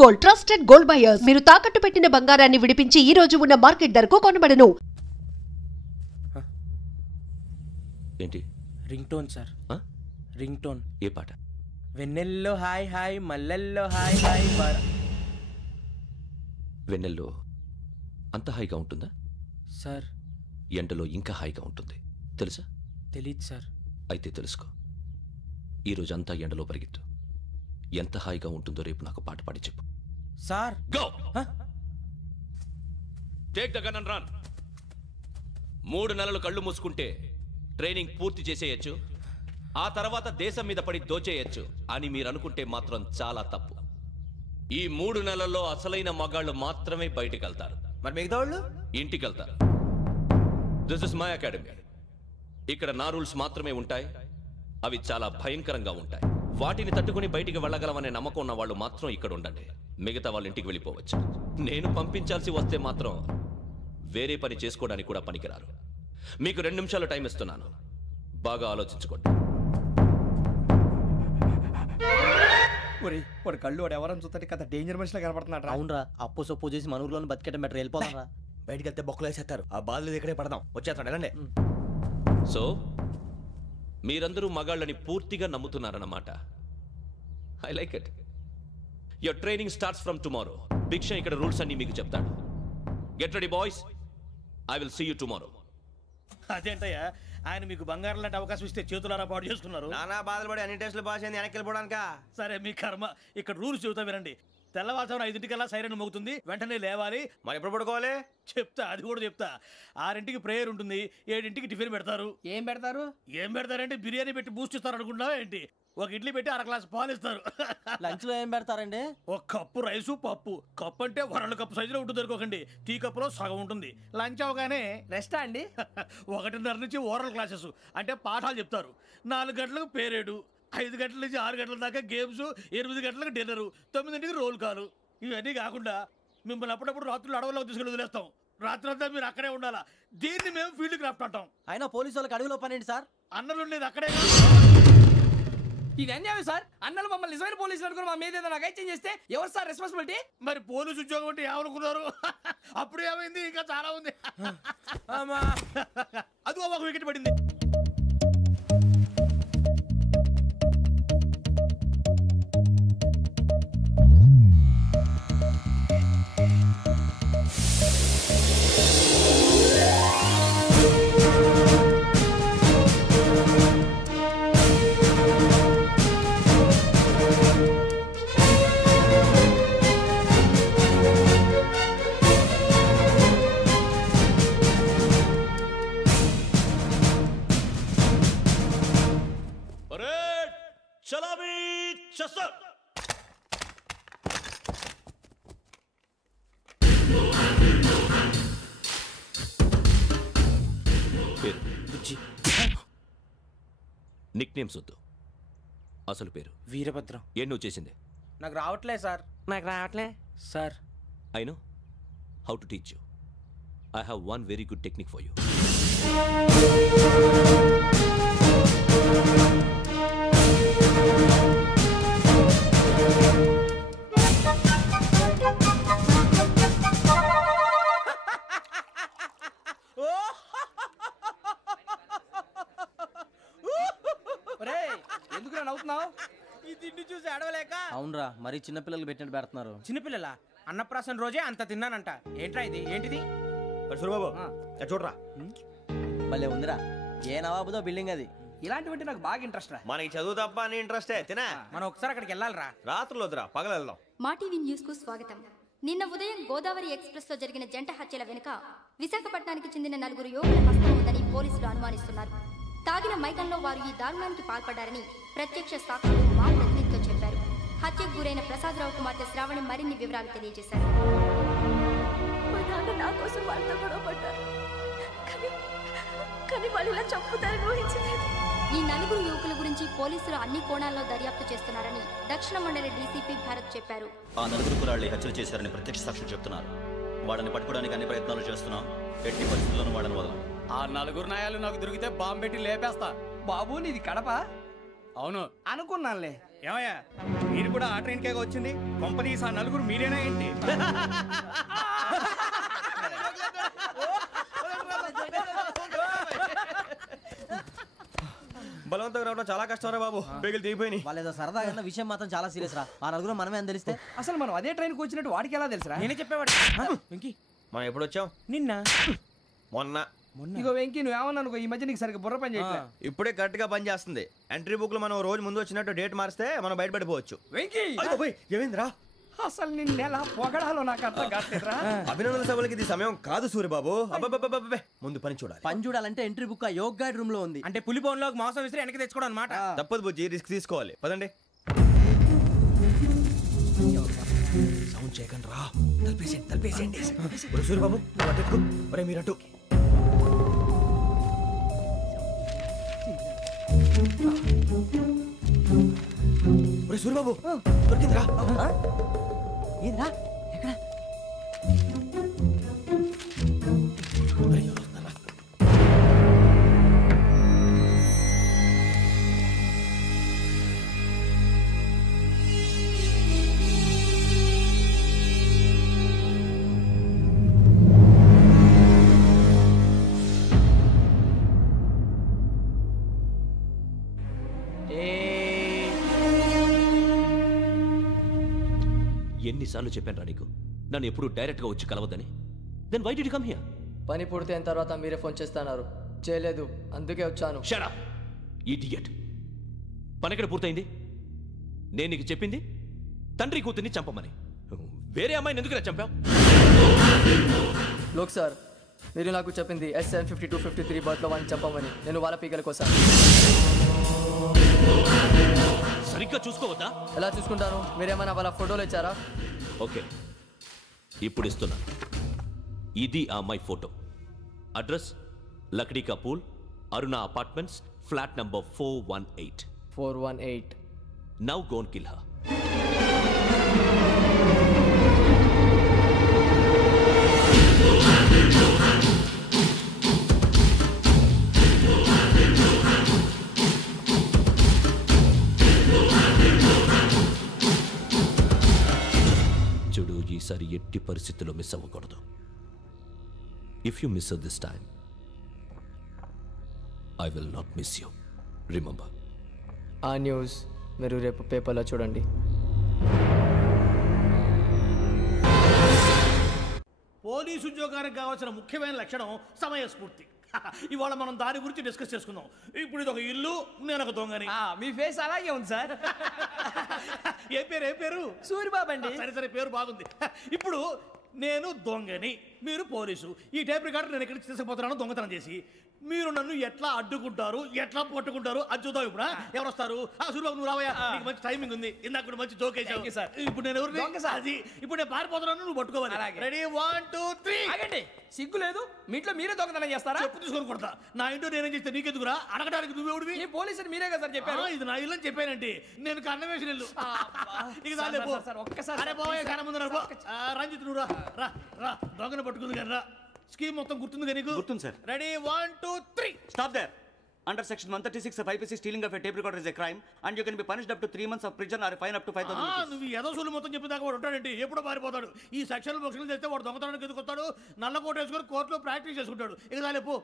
Gold trusted gold buyers. మీరు తాకట్టు పెట్టిన బంగారాన్ని విడిపించి ఈ రోజు ఉన్న మార్కెట్ ధరకు కొనబడను. ఏంటి ring tone sir? Ring tone. ఏ పాట? వెన్నెల్లో హాయ్ హాయ్ మల్లెల్లో హాయ్ హాయ్ వెన్నెల్లో అంత హాయిగా ఉంటుందా సార్? ఎండలో ఇంకా హాయిగా ఉంటుంది తెలుసా? తెలీదు సార్. అయితే తెలుసుకో, ఈరోజు అంతా ఎండలో పరిగెత్తు. ఎంత హాయిగా ఉంటుందో రేపు నాకు పాట పాడి చెప్పు. Sir go take the gun and run. 3 నెలలు కళ్ళు మూసుకుంటే ట్రైనింగ్ పూర్తి చేసేయచ్చు, ఆ తర్వాత దేశం మీద పడి దోచేయచ్చు అని మీరు అనుకుంటే మాత్రం చాలా తప్పు. ఈ 3 నెలల్లో అసలైన మగాళ్ళు మాత్రమే బయటికి వెళ్తారు. మరి మిగతా వాళ్ళు ఇంటికి వెళ్తారు. This is my academy. ఇక్కడ నా రూల్స్ మాత్రమే ఉంటాయి. అవి చాలా భయంకరంగా ఉంటాయి. వాటిని తట్టుకుని బయటికి వెళ్ళగలమనే నమ్మకం ఉన్న వాళ్ళు మాత్రం ఇక్కడ ఉండండి. మిగతా వాళ్ళు ఇంటికి వెళ్ళిపోవచ్చు. నేను పంపించాల్సి వస్తే మాత్రం వేరే పని చేసుకోవడానికి కూడా పనికిరారు. మీకు 2 నిమిషాలు టైం ఇస్తున్నాను, బాగా ఆలోచించుకోండి. వాడు కళ్ళు వాడు ఎవరని చూస్తే కదా డేంజర్ మనిషిలో కనపడుతున్నాడు. అవునరా, అప్పు సొప్పు చేసి మన ఊర్లో బతికేయడం బెటర్. వెళ్ళిపోతారా? బయటికి వెళ్తే బొక్కలు వేసేస్తారు. ఆ బాధలు ఇక్కడే పడదాం. వచ్చేస్తాడు వెళ్ళండి. సో మీరందరూ మగాళ్ళని పూర్తిగా నమ్ముతున్నారన్నమాట. I like it. Your training starts from tomorrow. Bhiksha ఇక్కడ రూల్స్ అన్ని మీకు చెప్తాడు. Get ready boys, I will see you tomorrow. అదేంటయ్యా, ఆయన మీకు బంగారం లాంటి అవకాశం ఇస్తే చేతులారా పాటు చేసుకున్నారు. నానా బాధలు పడి అన్ని టెస్టులు పాస్ అయింది, వెనక్కి వెళ్ళిపోవడానికా? సరే మీ కర్మ. ఇక్కడ రూల్స్ చెబుతా వినండి. తెల్లవారుజామున 5 సైరన్ మోగుతుంది, వెంటనే లేవాలి. మరి ఎప్పుడు పడుకోవాలి? చెప్తా, అది కూడా చెప్తా. 6 ప్రేయర్ ఉంటుంది, 7 టిఫిన్ పెడతారు. ఏం పెడతారు? ఏం పెడతారంటే బిర్యానీ పెట్టి బూస్ట్ ఇస్తారు అనుకుంటున్నావా ఏంటి? 1 ఇడ్లీ పెట్టి 1/2 గ్లాస్ పాలు ఇస్తారు. లంచ్ లో ఏం పెడతారండి? 1 కప్పు రైసు పప్పు. కప్పు అంటే 1/2 కప్పు సైజులో ఉంటుంది అనుకోకండి. టీ కప్పులో సగం ఉంటుంది. లంచ్ అవగానే రెస్టా అండి? 1:30 నుంచి ఓరల్ క్లాసెస్ అంటే పాఠాలు చెప్తారు. 4 గంటలకు పేరేడు, 5 గంటల నుంచి 6 గంటల దాకా గేమ్స్, 8 గంటలకు డిన్నరు, 9ంటికి రోల్ కాలు. ఇవన్నీ కాకుండా మిమ్మల్ని అప్పుడప్పుడు రాత్రులు అడవుల్లో తీసుకెళ్ళి వదిలేస్తాం. రాత్రంతా మీరు అక్కడే ఉండాలా. దీన్ని మేము ఫీల్డ్ క్రాఫ్ట్ అంటాం. అయినా పోలీసు వాళ్ళకి అడవిలో పని ఏంటి సార్? అన్నలు ఉండేది అక్కడే. ఇది అన్యాయం సార్. అన్నలు మమ్మల్ని నిజమైన పోలీసులు అనుకుని మా మీద ఏదైనా చేంజ్ చేస్తే ఎవరు సార్ రెస్పాన్సిబిలిటీ? మరి పోలీసు ఉద్యోగం అంటే ఏమనుకున్నారు? అప్పుడు ఏమైంది, ఇంకా చాలా ఉంది. అది 1 వికెట్ పడింది. నిక్ నేమ్స్ వద్దు, అసలు పేరు. వీరభద్రం. ఏం నువ్వు చేసింది? నాకు రావట్లే సార్. నాకు రావట్లే sir. I know how to teach you. I have 1 very good technique for you. ఎందుకు నవ్వుతున్నావు? ఈ తిండి చూసి అడవలేక. అవునరా, మరి చిన్నపిల్లలు పెట్టినట్టు పెడుతున్నారు. చిన్నపిల్లల అన్నప్రాసన రోజే అంత తిన్నానంట. ఏంట్రా ఇది? ఏంటిది? సూరిబాబు చూడరా. భలే ఉందిరా. ఏ నవాబుదో బిల్డింగ్ అది. ఇలాంటివంటే నాకు బాగా ఇంట్రెస్ట్ రా. మనకి చదువు తప్ప అని ఇంట్రెస్టే. తినా మనం ఒకసారి అక్కడికి వెళ్ళాలిరా. రాత్రులు వద్దురా, పగలు వెళ్దాం. మా టీవీ న్యూస్ కు స్వాగతం. నిన్న ఉదయం గోదావరి ఎక్స్ప్రెస్ లో జరిగిన జంట హత్యల వెనుక విశాఖపట్నానికి చెందిన 4 యువకుల హస్తం ఉందని పోలీసులు అనుమానిస్తున్నారు. తాగిన మైకంలో వారు ఈ దారుణానికి పాల్పడ్డారని ప్రత్యక్ష సాక్షులు మా ప్రతినిధితో చెప్పారు. హత్యకు గురైన ప్రసాదరావు కుమార్తె శ్రావణి మరిన్ని వివరాలు తెలియజేశారు. నా కోసం వాళ్ళతో గొడవ పడ్డారు, కానీ వాళ్ళు ఇలా చంపుతారని ఊహించలేదు. ఈ 4 యువకుల గురించి పోలీసులు అన్ని కోణాల్లో దర్యాప్తు చేస్తున్నారని దక్షిణ మండలి డీసీపీ భరత్ చెప్పారు. ఆ 4 కుర్రాళ్ళు హత్యలు చేశారని ప్రత్యక్ష సాక్షులు చెప్తున్నారు. వాళ్ళని పట్టుకోవడానికి అన్ని ప్రయత్నాలు చేస్తున్నాం. ఎట్టి పరిస్థితుల్లోనూ వాళ్ళని వదలం. ఆ 4 నాయాలు నాకు దొరికితే బాంబు పెట్టి లేపేస్తా. బాబు నీది కడప? అవును అనుకున్నానులే. ఏమయ్యా మీరు కూడా ఆ ట్రైన్ కేగా వచ్చింది కంపెనీస్ ఆ నలుగురు మీరేనా ఏంటి బలవంతంగా రావడం చాలా కష్టం రా బాబు బేగులు దిగిపోయినాయి. వాళ్ళేదో సరదాగా విషయం మాత్రం చాలా సీరియస్ రా. ఆ నలుగురు మనమే అని తెలిస్తే అసలు మనం అదే ట్రైన్కి వచ్చినట్టు వాడికి ఎలా తెలుసురా? నేనే చెప్పేవాడు. వెంకీ మనం ఎప్పుడు వచ్చాం? నిన్న మొన్న. ఇగో వెంకీ నువ్వేమన్నా అనుకో, ఈ మధ్య నీకు సరిగ్గా బుర్ర పని చేయట్లే. ఇప్పుడే కరెక్ట్ గా పని చేస్తుంది. ఎంట్రీ బుక్ లో మనం రోజు ముందు వచ్చినట్టు డేట్ మారిస్తే మనం బయటపడిపోవచ్చు. వెంకీ ఏమైందిరా? అసలు నిన్న ఎలా పొగడాలో నాకు అర్థం కాట్లేదురా. అభినందన సభలకి ఇది సమయం కాదు సూర్యబాబు. అబ్బబ్బబ్బబ్బబ్బే, ముందు పని చూడాలి. పని చూడాలంటే ఎంట్రీ బుక్ ఆ యోగ్ గైడ్ రూమ్ లో ఉంది. అంటే పులి బోన్ లోకి మాంసం విసిరి వెనక్కి తెచ్చుకోవడం అన్నమాట. తప్పదు బుజ్జి, రిస్క్ తీసుకోవాలి. పదండి. సౌండ్ చేయకండి రా. తలపేసేయండి. సూర్యబాబు ఒరే మీరు అటు. ఒరే సూర్యబాబు దొరికిందిరా. ఏంద్రా ఎక్కడ? ఎన్నిసార్లు చెప్పాను నీకు నన్ను ఎప్పుడు డైరెక్ట్ గా వచ్చి కలవద్దని? Then why did you come here? పని పూర్తయిన తర్వాత మీరే ఫోన్ చేస్తున్నారు. చేయలేదు, అందుకే వచ్చాను. Shut up idiot. పని ఎక్కడ పూర్తయింది? నేను నీకు చెప్పింది తండ్రి కూతుర్ని చంపమని. వేరే అమ్మాయిని ఎందుకు చంపావు? లోక్ సార్, మీరు నాకు చెప్పింది SN5253 బర్త్లో వాడిని చంపమని. నేను వాళ్ళ పీకల కోసం. సరిగ్గా చూసుకోవద్దా? ఎలా చూసుకుంటాను? మీరేమైనా వాళ్ళ ఫోటోలు ఇచ్చారా? ఓకే, ఇప్పుడు ఇస్తున్నా. ఇది ఆ అమ్మాయి ఫోటో. అడ్రస్ లక్డీ కా pool, Aruna apartments, flat number 418. 418. Now go and kill her. చూడు, ఈసారి ఎట్టి పరిస్థితుల్లో మిస్ అవ్వకూడదు. If you miss this time I will not miss you. Remember. ఆ న్యూస్ మీరు రేపు పేపర్లో చూడండి. పోలీసు ఉద్యోగానికి కావాల్సిన ముఖ్యమైన లక్షణం సమయస్ఫూర్తి. ఇవాళ మనం దాని గురించి డిస్కస్ చేసుకుందాం. ఇప్పుడు ఇది ఒక ఇల్లు, నేను ఒక దొంగని. మీ ఫేస్ అలాగే ఉంది సార్. ఏ పేరు? సూరిబాబు అండి. సరే పేరు బాగుంది. ఇప్పుడు నేను దొంగని, మీరు పోలీసు. ఈ టైప్ రికార్డు నేను ఎక్కడికి తీసుకుపోతున్నాను దొంగతనం చేసి. మీరు నన్ను ఎట్లా అడ్డుకుంటారు, ఎట్లా పట్టుకుంటారు అది చూద్దాం. ఇప్పుడు ఎవరు వస్తారు? సూరిబాబు నువ్వు రావయ్యా, నీకు మంచి టైమింగ్ ఉంది. ఇందాక కూడా మంచి జోక్ వేసావు సార్. ఇప్పుడు నేను ఎవరు? అది ఇప్పుడు నేను పారిపోతున్నాను, నువ్వు పట్టుకోవాలి. రెడీ 1 2 3. ఆగండి, సిగ్గు లేదు? మీ ఇంట్లో మీరే దొంగతనం చేస్తారా? చెప్పు తీసుకొని కొడతా. నా ఇంట్లో నేనేం చేస్తే నీకెందుకురా? అడగడానికి నువ్వెవడివి? ఈ పోలీసులు మీరే కదా సార్ చెప్పారు. ఇది నా ఇల్లు అని చెప్పానండి. నేను కన్నం వేసిన ఇల్లు. ఇక ఒక్కసారి రంజిత్ నువ్వు రా. దొంగను పట్టుకుంది కానీ రా. స్కీమ్ మొత్తం గుర్తుంది కదా నీకు? గుర్తుంది sir. Ready 1 2 3. Stop there. Under section 136 of IPC, stealing of a tape recorder is a crime and you can be punished up to 3 months of prison or a fine up to 5,000 rupees. నువ్వు ఏదో సూలు మొత్తం చెప్పేదాకా వాడు ఉంటాడండి. ఎప్పుడో పారిపోతాడు. ఈ section బొక్షన్లు చేస్తే వాడు దొంగతనానికి ఎందుకు వస్తాడు? నల్ల కోట వేసుకొని కోర్టులో ప్రాక్టీస్ చేసుకుంటాడు. ఇక చాలే పో.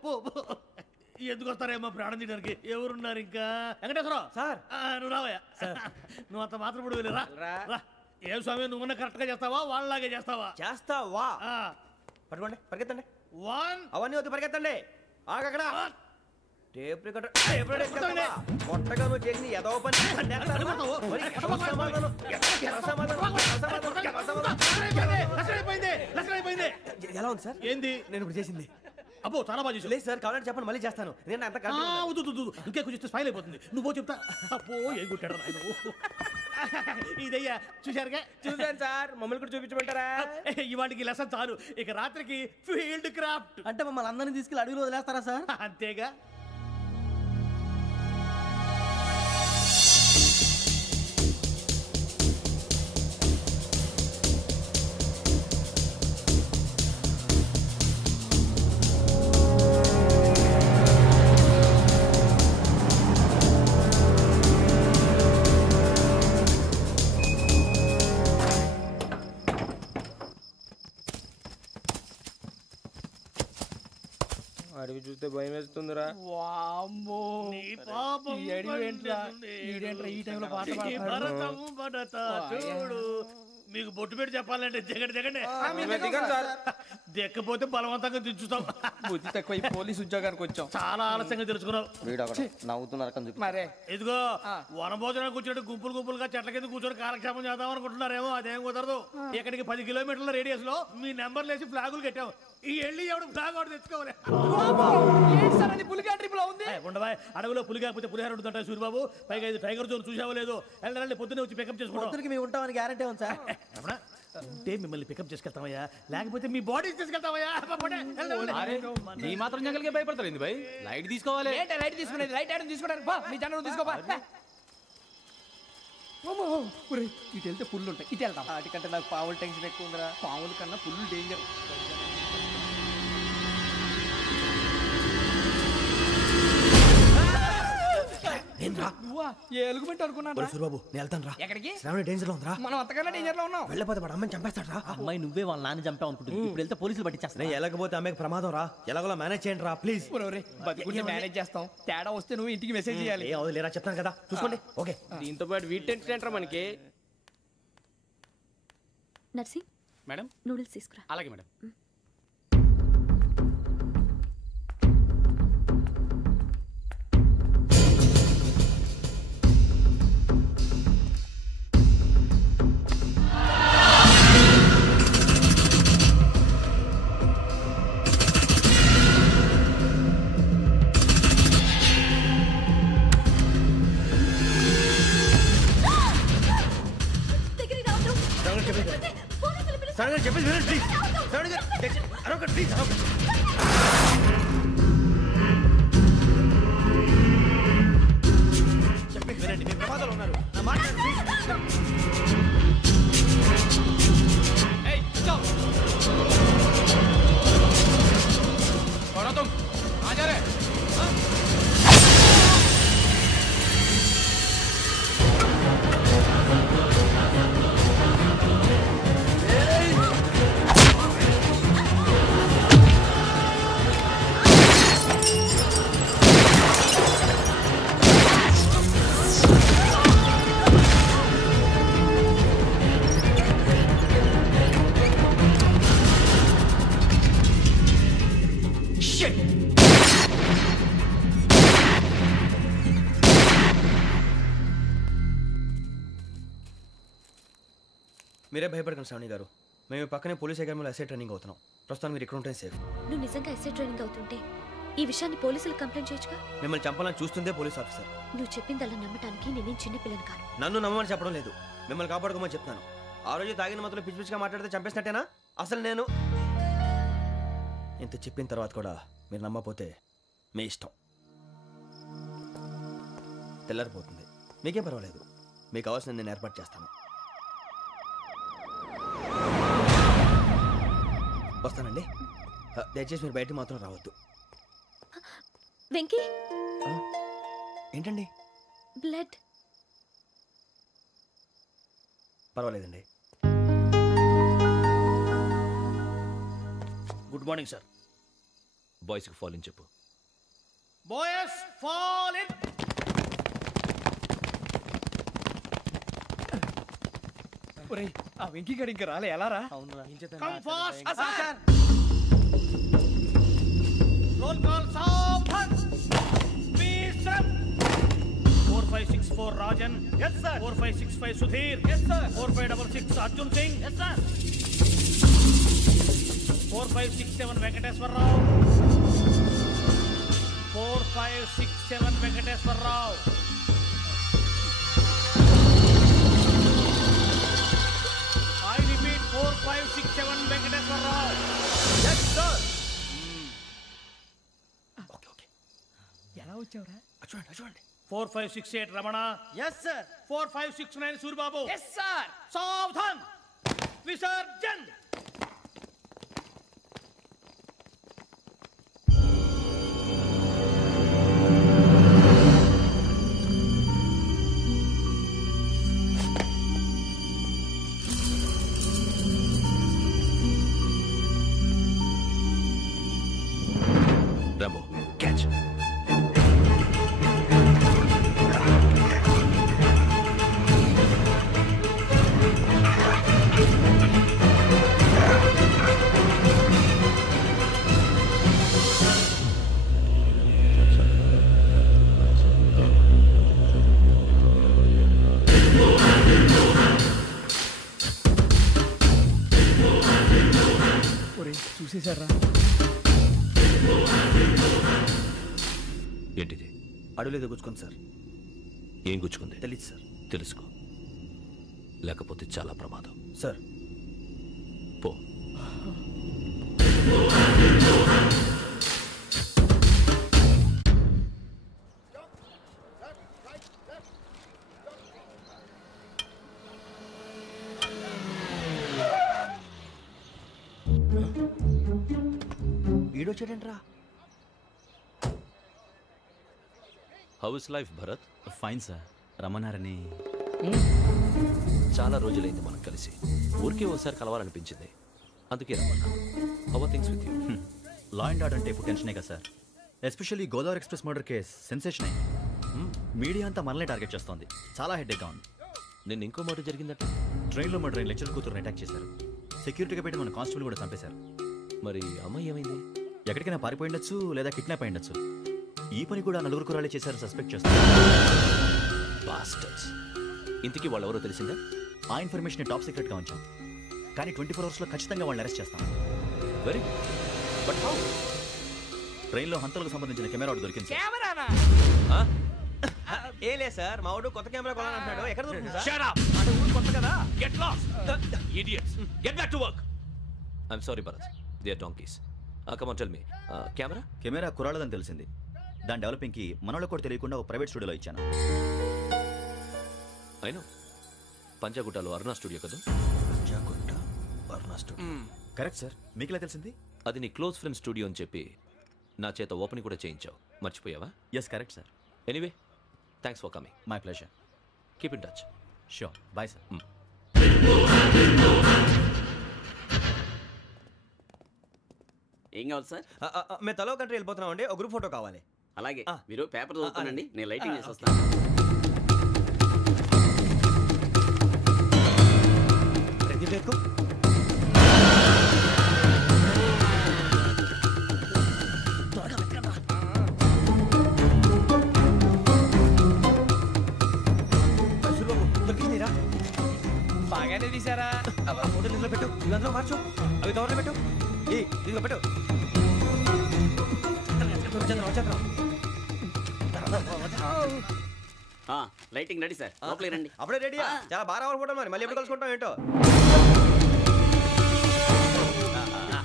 ఎందుకు వస్తారేమో ప్రాణం తీయడానికి? ఎవరున్నారు ఇంకా? వెంకటేశ్వరరావు సార్, నువ్వు రావయ్యా. నువ్వు అంత మాత్రం ఇప్పుడు వెళ్ళి రా. ఏం స్వామి, నువ్వు కరెక్ట్ గా చేస్తావా వాళ్ళలాగే చేస్తావా? చేస్తావా? పట్టుకోండి, పరిగెత్తండి. 1 అవన్నీ వద్దు, పరిగెత్తండి. ఆగక్కడ టేప్ రికార్డర్ కొట్టగా నువ్వు చేసింది ఏదో పని. ఎలా ఉంది సార్? ఏంది నేను ఇప్పుడు చేసింది? అబ్బో చాలా బాగా చేసావు. లేదు సార్, కావాలంటే చెప్పండి, మళ్ళీ చేస్తాను. నేను అంత ఇంకే కొంచెం స్మైల్ అయిపోతుంది. నువ్వు చెప్తా. అబ్బో ఏ గుట్టాడు ఆయన. ఇదయ్యా చూశారుగా? చూసాను సార్. మమ్మల్ని కూడా చూపించమంటారా? ఇవాటికి లెసన్ చాలు. ఇక రాత్రికి ఫీల్డ్ క్రాఫ్ట్. అంటే మమ్మల్ని అందరినీ తీసుకెళ్ళి అడుగులో వదిలేస్తారా సార్? అంతేగా. అడవి చూస్తే భయం వేస్తుందిరా. వామ్మో నీ పాపం ఈ అడవి ఏంట్రా? ఈడేంట్రా ఈ టైంలో పాట పాడుతున్నాడు? భరతము భరత చూడు. మీకు బొట్టు పెట్టి చెప్పాలంటే దిగండి దిక్కపోతే బలవంతంగా దించుతాం. బుద్ధి తక్కువ ఈ పోలీస్ ఉద్యోగానికి వచ్చాం. చాలా ఆలస్యంగా తెలుసుకున్నావు. నవ్వుతున్నారు మరే ఇదిగో వనభోజనానికి కూర్చొని గుంపులుగా చెట్ల కింద కూర్చొని కాలక్షేపం చేద్దాం అనుకుంటున్నారేమో. అదేం కుదరదు. ఇక్కడికి 10 కిలోమీటర్ల రేడియస్ లో మీ నెంబర్లు వేసి ఫ్లాగులు కట్టాం. ఈ వెళ్ళి ఎవడు ఫ్లాగ్ ఒకటి తెచ్చుకోవాలి. పులిగా ట్రిప్ లో ఉంది. ఉండవా అడవిలో పులి కాకపోతే పులిహార ఉంటుంటా సూరిబాబు. పైగా ఇది టైగర్ జోన్ చూసావో లేదో. వెళ్ళండి పొద్దున్నే వచ్చి పికప్ చేసుకుంటాం. మేము ఉంటామని గ్యారంటీ ఉంది సార్. ఉంటే మిమ్మల్ని పికప్ చేసుకెళ్తామయ్యా, లేకపోతే మీ బాడీ తీసుకెళ్తామయ్యా. ఈ మాత్రం జంగల్కే భయపడతారు ఏంది భయ్? లైట్ తీసుకోవాలి. లైట్ తీసుకునేది లైట్ ఆడని తీసుకోవడానికి బా మీ జంగల్ తీసుకోబా. ఇటు వెళ్తే పుల్లు ఉంటాయి, ఇటు వెళ్తాం. వాటికంటే నాకు పావులు టెన్షన్ ఎక్కువ ఉందిరా. పాముల కన్నా పుల్లు డేంజర్. ఎలుగుబెట్టి అనుకున్నాను. సూరిబాబు నేను వెళ్తాను రా. ఎక్కడికి? శ్రావణి డేంజర్ లో ఉందిరా. మనం అంతకన్నా డేంజర్ లో ఉన్నాం. వెళ్ళపోతే వాడు అమ్మని చంపేస్తాడు రా. అమ్మాయి నువ్వే వాళ్ళ నాన్న చంపావు అనుకుంటుంది. ఇప్పుడు వెళ్తే పోలీసులు పట్టించేస్తా. నేను వెళ్ళకపోతే అమ్మాయికి ప్రమాదం రా. ఎలాగోలా మేనేజ్ చేయండి రా ప్లీజ్. బతుకుంటే మేనేజ్ చేస్తాం. తేడా వస్తే నువ్వు ఇంటికి మెసేజ్ చేయాలి. ఏ లేరా చెప్తాను కదా చూసుకోండి. ఓకే దీంతో పాటు వీటెంట్ ఏంట్రా మనకి. నర్సింగ్ మేడం నూడిల్స్ తీసుకురా. అలాగే మేడం. చెప్పేసి ప్లీజ్. శ్రావణి గారు అరొకటి ప్లీజ్. చెప్పేసి వినండి. మీరు ప్రమాదాలు ఉన్నారు. నా మాట మీరే భయపడకండి శ్రావణి గారు. మేము పక్కనే పోలీస్ అకాడమీలో ఎస్ఐ ట్రైనింగ్ అవుతున్నాం. ప్రస్తుతం మీరు ఇక్కడ ఉంటే సేఫ్. నువ్వు నిజంగా ఎస్ఐ ట్రైనింగ్ అవుతుంటే ఈ విషయాన్ని పోలీసులకు కంప్లైంట్ చేయొచ్చుగా. మిమ్మల్ని చంపాలని చూస్తుందే పోలీస్ ఆఫీసర్. నువ్వు చెప్పిందల్లా నమ్మటానికి నేనేం చిన్నపిల్లని కాను. నన్ను నమ్మమని చెప్పడం లేదు, మిమ్మల్ని కాపాడుకోమని చెప్తాను. ఆ రోజు తాగిన మొదలు పిచ్చి పిచ్చిగా మాట్లాడితే చంపేసినట్టేనా? అసలు నేను ఇంత చెప్పిన తర్వాత కూడా మీరు నమ్మపోతే మీ ఇష్టం. తెల్లారిపోతుంది, మీకేం పర్వాలేదు. మీకు కావాల్సిన నేను ఏర్పాటు చేస్తాను. వస్తానండి. దయచేసి మీరు బయటికి మాత్రం రావద్దు. వెంకీ ఏంటండి? బ్లడ్. పర్వాలేదండి. Good morning sir. బాయ్స్కి ఫాల్ ఇన్ చెప్పు. Boys fall in. ఒరేయ్ ఆ వెంకీ గడి ఇంకా రాలే. ఎలా రా? Come fast sir. Roll call సావధాన్. విశ్రమ్. 4564 Rajan. yes sir. 4565 Sudheer. yes sir. 4566 Arjun Singh. yes sir. 4567 Venkateswararao. 4567 Venkateswararao. I repeat 4567 Venkateswararao. yes sir. Okay okay. ఎలా వచ్చావురా? చూడండి. 4568 Ramana. yes sir. 4569 Suribabu. yes sir. సావధాన్. విసర్జన్. రాంబో చూసేశారా? ఏంటిది? అడుగులేదు గుచ్చుకుంది సార్. ఏం గుచ్చుకుంది? తెలీదు సార్. తెలుసుకో, లేకపోతే చాలా ప్రమాదం. సార్ పో. ఈడొచ్చాడేంట్రా? How is life Bharat? Fine sir. రమ్మన్నారని. చాలా రోజులైంది మనం కలిసి. ఊరికే ఒకసారి కలవాలనిపించింది, అందుకే రమ్మన్నా. How are things with you? Law and order అంటే ఇప్పుడు టెన్షనే కదా sir. Especially Godavari express murder case sensation అయింది. మీడియా అంతా మనల్ని టార్గెట్ చేస్తోంది. చాలా హెడ్ఏక్గా ఉంది. నేను ఇంకో మాట జరిగిందట. ట్రైన్లో మా ట్రైన్ లెక్చర్ కూతురుని అటాక్ చేశారు. సెక్యూరిటీగా పెట్టి మన కానిస్టేబుల్ కూడా చంపేశారు. మరి అమ్మాయి ఏమైంది? ఎక్కడికైనా పారిపోయి ఉండొచ్చు, లేదా కిడ్నాప్ అయి ఉండొచ్చు. ఈ పని కూడా నలుగురు కురాలే చేశారు సస్పెక్ట్ చేస్తారు. బాస్టర్స్. ఇంతకీ వాళ్ళెవరో తెలిసిందా? ఆ ఇన్ఫర్మేషన్ టాప్ సీక్రెట్గా ఉంచాం, కానీ 24 అవర్స్లో ఖచ్చితంగా వాళ్ళని అరెస్ట్ చేస్తాం. Very but how? ట్రైన్లో హంతలకు సంబంధించిన కెమెరా ఒకటి దొరికింది. కెమెరానా? ఏలే సార్, మా వాడు కొత్త కెమెరా కొనాలంటున్నాడు. ఎక్కడ దొరుకుతుంది సార్? Shut up! అంటే ఊరు కొత్త కదా. Get lost! Idiots! Get back to work! I'm sorry, Bharat. They are donkeys. Come on, tell me. Camera? Camera కురాలదని తెలిసింది. దాని డెవలపింగ్కి మనలో కూడా తెలియకుండా ఒక ప్రైవేట్ స్టూడియోలో ఇచ్చాను. I know. పంజాగుట్టలో అరుణా స్టూడియో కదా? Panjagutta Aruna studio. Correct sir. మీకు ఎలా తెలిసింది? అది నీ క్లోజ్ ఫ్రెండ్ స్టూడియో అని చెప్పి నా చేత ఓపెనింగ్ కూడా చేయించావు. మర్చిపోయావా? Yes correct sir. Anyway, thanks for coming. My pleasure. Keep in touch. Sure. Bye sir. ఏం కావాలి సార్? మేము తలో కంట్రీ వెళ్ళిపోతున్నాం అండి. ఒక గ్రూప్ ఫోటో కావాలి. అలాగే, మీరు పేపర్ చదువుతానండి, నేను లైటింగ్ చేసి వస్తాను. బాగానే తీసారా? ఫోటో ఇందులో పెట్టు, ఇదంతా మార్చు, అవి కవర్లో పెట్టు. ఇదిగో పెట్టు. లైటింగ్ రెడీ సార్, లోపలికి రండి. అప్పుడే రెడీ? చాలా బాగా రావాలి ఫోటో. మరి మళ్ళీ ఎప్పుడు కలుసుకుంటాం ఏంటో.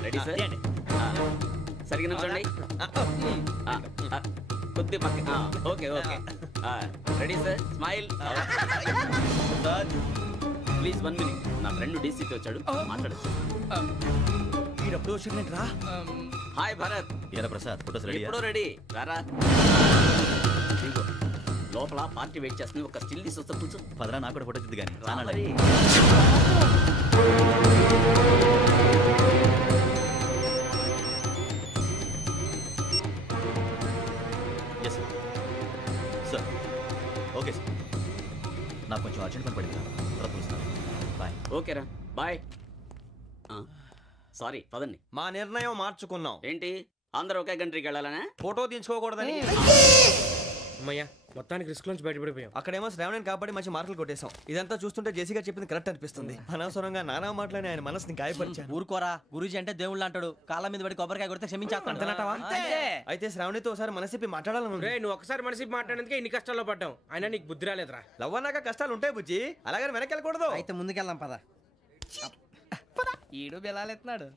Ready sir. సరిగ్గా నిల్చోండి. కొద్ది పక్క. Okay okay. Ready sir. Smile. Please 1 minute. నా ఫ్రెండ్ డీసీకి వచ్చాడు, మాట్లాడచ్చు. ఎప్పుడు వచ్చిందంటరా? హాయ్ భరత్. ఏరా ప్రసాద్, ఫోటోస్ రెడీ? ఎప్పుడో రెడీ. రారా. లోపల పార్టీ వెయిట్ చేస్తుంది, ఒక స్టిల్ తీసి వస్తా, కూర్చో. పదరా, నాకు కూడా ఫోటో తిద్దు కానీ. Yes sir. Sir okay sir. నాకు కొంచెం అర్జెంట్ పని పడింది, తర్వాత చూస్తాను. బాయ్. ఓకేరా, బాయ్. సారీ, పదండి. మా నిర్ణయం మార్చుకున్నాం. ఏంటి, అందరూ ఒకే కంట్రీకి వెళ్ళాలనే? ఫోటో తీసుకోకూడదని. అమ్మయ్యా, మొత్తానికి రిస్క్ నుంచి బయటపడిపోయాం. అక్కడేమో శ్రావణిని కాబట్టి మంచి మార్కులు కొట్టేశాం. ఇదంతా చూస్తుంటే జేసీగా చెప్పింది కరెక్ట్ అనిపిస్తుంది. అనవసరంగా నానా మాటలని ఆయన మనసుని గాయపరిచాను. ఊరుకోరా, గురూజీ అంటే దేవుళ్ళు అంటాడు. కాళ్ళ మీద పడి కొబ్బరికాయ కొడితే క్షమించేస్తాడు. అయితే శ్రావణితో ఒకసారి మనసిప్పి మాట్లాడాలను. నువ్వు ఒకసారి మనసిప్పి మాట్లాడేందుకే ఇన్ని కష్టాల్లో పడ్డాం. అయినా నీకు బుద్ధి రాలేదురా. లవ్ అన్నాక కష్టాలు ఉంటాయి బుజ్జి, అలాగని వెనక్కి వెళ్ళకూడదు. అయితే ముందుకెళ్దాం పద. ఈడు బెలాలెత్తున్నాడు.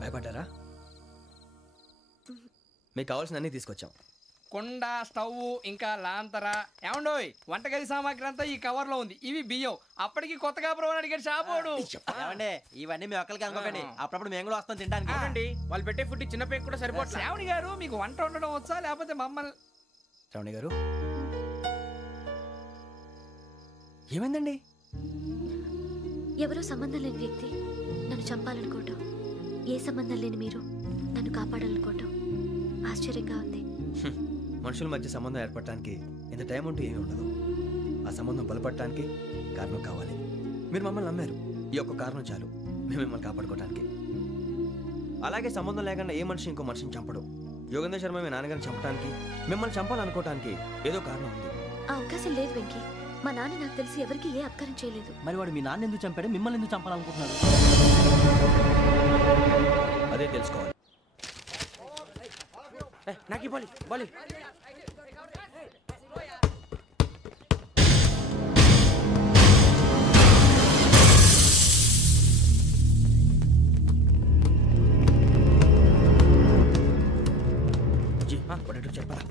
భయపడ్డారా? మీకు కావాల్సిన అన్ని తీసుకొచ్చాం. కుండ, స్టవ్, ఇంకా లాంతర. ఏమండోయ్, వంటగది సామాగ్రి అంతా ఈ కవర్ లో ఉంది. ఇవి బియ్యం. అప్పటికి కొత్తగా బ్రౌన్ అడిగాడు షాపోడు. ఏమండి, ఇవన్నీ మీ ఒక్కరికి అనుకోకండి, అప్పుడప్పుడు మేము కూడా వస్తాం తినడానికి. చూడండి, వాళ్ళు పెట్టే ఫుడ్ చిన్న పేరు కూడా సరిపోతుంది. శ్రావణి గారు, మీకు వంట వండడం వచ్చా, లేకపోతే మమ్మల్ని? శ్రావణి గారు, ఏమైందండి? ఎవరో సంబంధం లేని వ్యక్తి నన్ను చంపాలనుకోవటం, ఏ సంబంధం లేని మీరు నన్ను కాపాడాలనుకోవటం ఆశ్చర్యంగా ఉంది. మనుషుల మధ్య సంబంధం ఏర్పడటానికి ఇంత టైం ఉంటే ఏమీ ఉండదు. ఆ సంబంధం బలపడటానికి కారణం కావాలి. మీరు మమ్మల్ని నమ్మారు, ఈ ఒక్క కారణం చాలు మేము మిమ్మల్ని కాపాడుకోవడానికి. అలాగే సంబంధం లేకుండా ఏ మనిషి ఇంకో మనిషిని చంపడు. యోగేంద్ర శర్మ మీ నాన్నగారిని చంపడానికి, మిమ్మల్ని చంపాలనుకోవటానికి ఏదో కారణం ఉంది. ఆ అవకాశం లేదు వెంకీ. మా నాన్న నాకు తెలిసి ఎవరికి ఏ అపకారం చేయలేదు. మరి వాడు మీ నాన్న ఎందుకు చంపాడు, మిమ్మల్ని ఎందుకు చంపాలనుకుంటున్నాడు? అదే తెలుసుకోవాలి. నాకు బాలి బాలి చెప్పరా?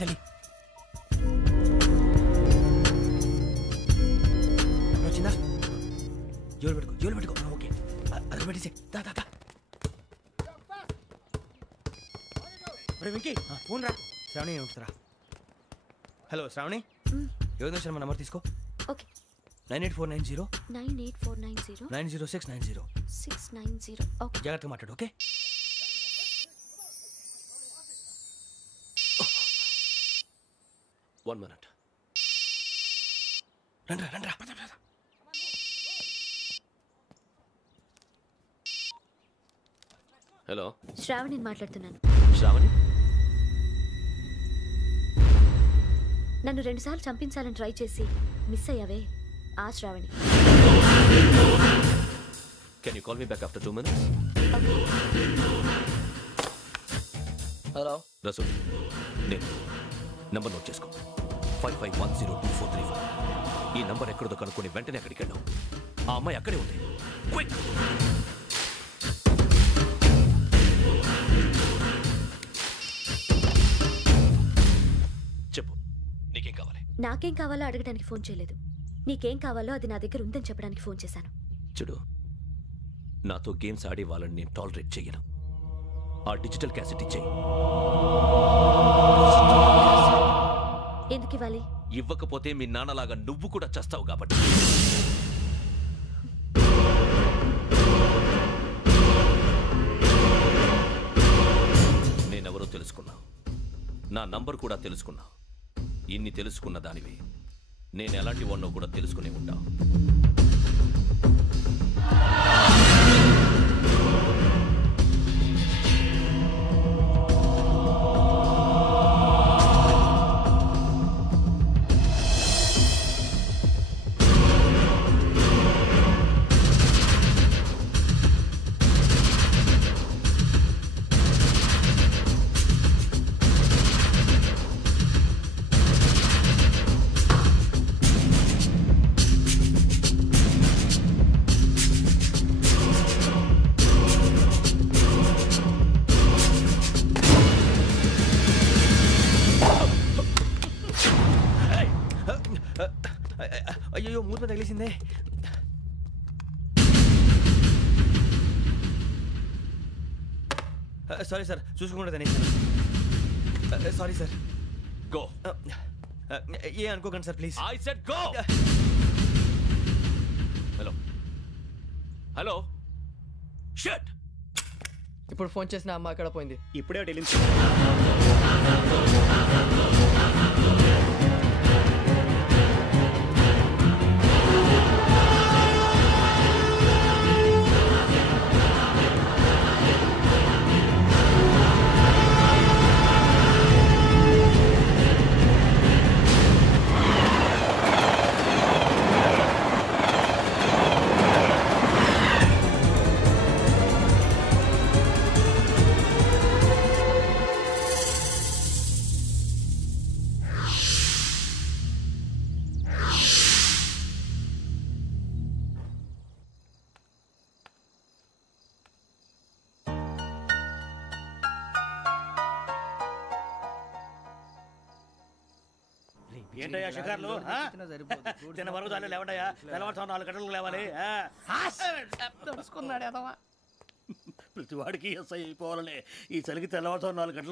చలి వచ్చిందా? జోలు పెట్టుకో. ఓకే, అది పెట్టేసి దా. వెంకీ ఫోన్ రా. శ్రావణి ఉంటుందిరా. హలో శ్రావణి, యోగేంద్ర శర్మ నంబర్ తీసుకో. ఓకే. 98490 98490 90690 690. ఓకే, జాగ్రత్తగా మాట్లాడు. ఓకే. One minute. రండ్రా. హలో, శ్రావణిని మాట్లాడుతున్నాను. శ్రావణి, నన్ను 2 సార్లు చంపించాలని ట్రై చేసి మిస్ అయ్యావే, ఆ Shravani. Can you call me back after 2 minutes? Hello Rasu, నేను నంబర్ నోట్ చేసుకో. 55102435. ఈ నంబర్ ఎక్కడదో కనుక్కొని వెంటనే అక్కడికి వెళ్ళాం. ఆ అమ్మాయి అక్కడే ఉంది. క్విక్. చెప్పు, నీకేం కావాలి? నాకేం కావాలో అడగడానికి ఫోన్ చేయలేదు. నీకేం కావాలో అది నా దగ్గర ఉందని చెప్పడానికి ఫోన్ చేశాను. చూడు, నాతో గేమ్స్ ఆడే వాళ్ళని నేను టాలరేట్ చెయ్యను. ఆ డిజిటల్ క్యాసెట్ ఇచ్చేయి. ఎందుకు ఇవ్వాలి? ఇవ్వకపోతే మీ నాన్నలాగా నువ్వు కూడా చస్తావు కాబట్టి. నేనెవరో తెలుసుకున్నావు, నా నంబర్ కూడా తెలుసుకున్నావు. ఇన్ని తెలుసుకున్న దానివి నేను ఎలాంటి వాడినో కూడా తెలుసుకునే ఉంటావు. అయ్యో, మూత తగిలేసిందే. సారీ సార్, చూసుకోకుండా సారీ సార్. గో. ఏ అనుకోకండి sir, please. I said go. Hello shut. ఇప్పుడు ఫోన్ చేసిన అమ్మ అక్కడ పోయింది. ఇప్పుడే వెళ్ళింది. ఏంటయ్యా షికార్లు? తిన వరకు దాన్ని లేవండయ్యా. తెల్లవారుతో 4 గంటలకు లేవాలి. ప్రతి వాడికి ఎస్ఐ అయిపోవాలని ఈ చలికి తెల్లవారుతో 4 గంటలు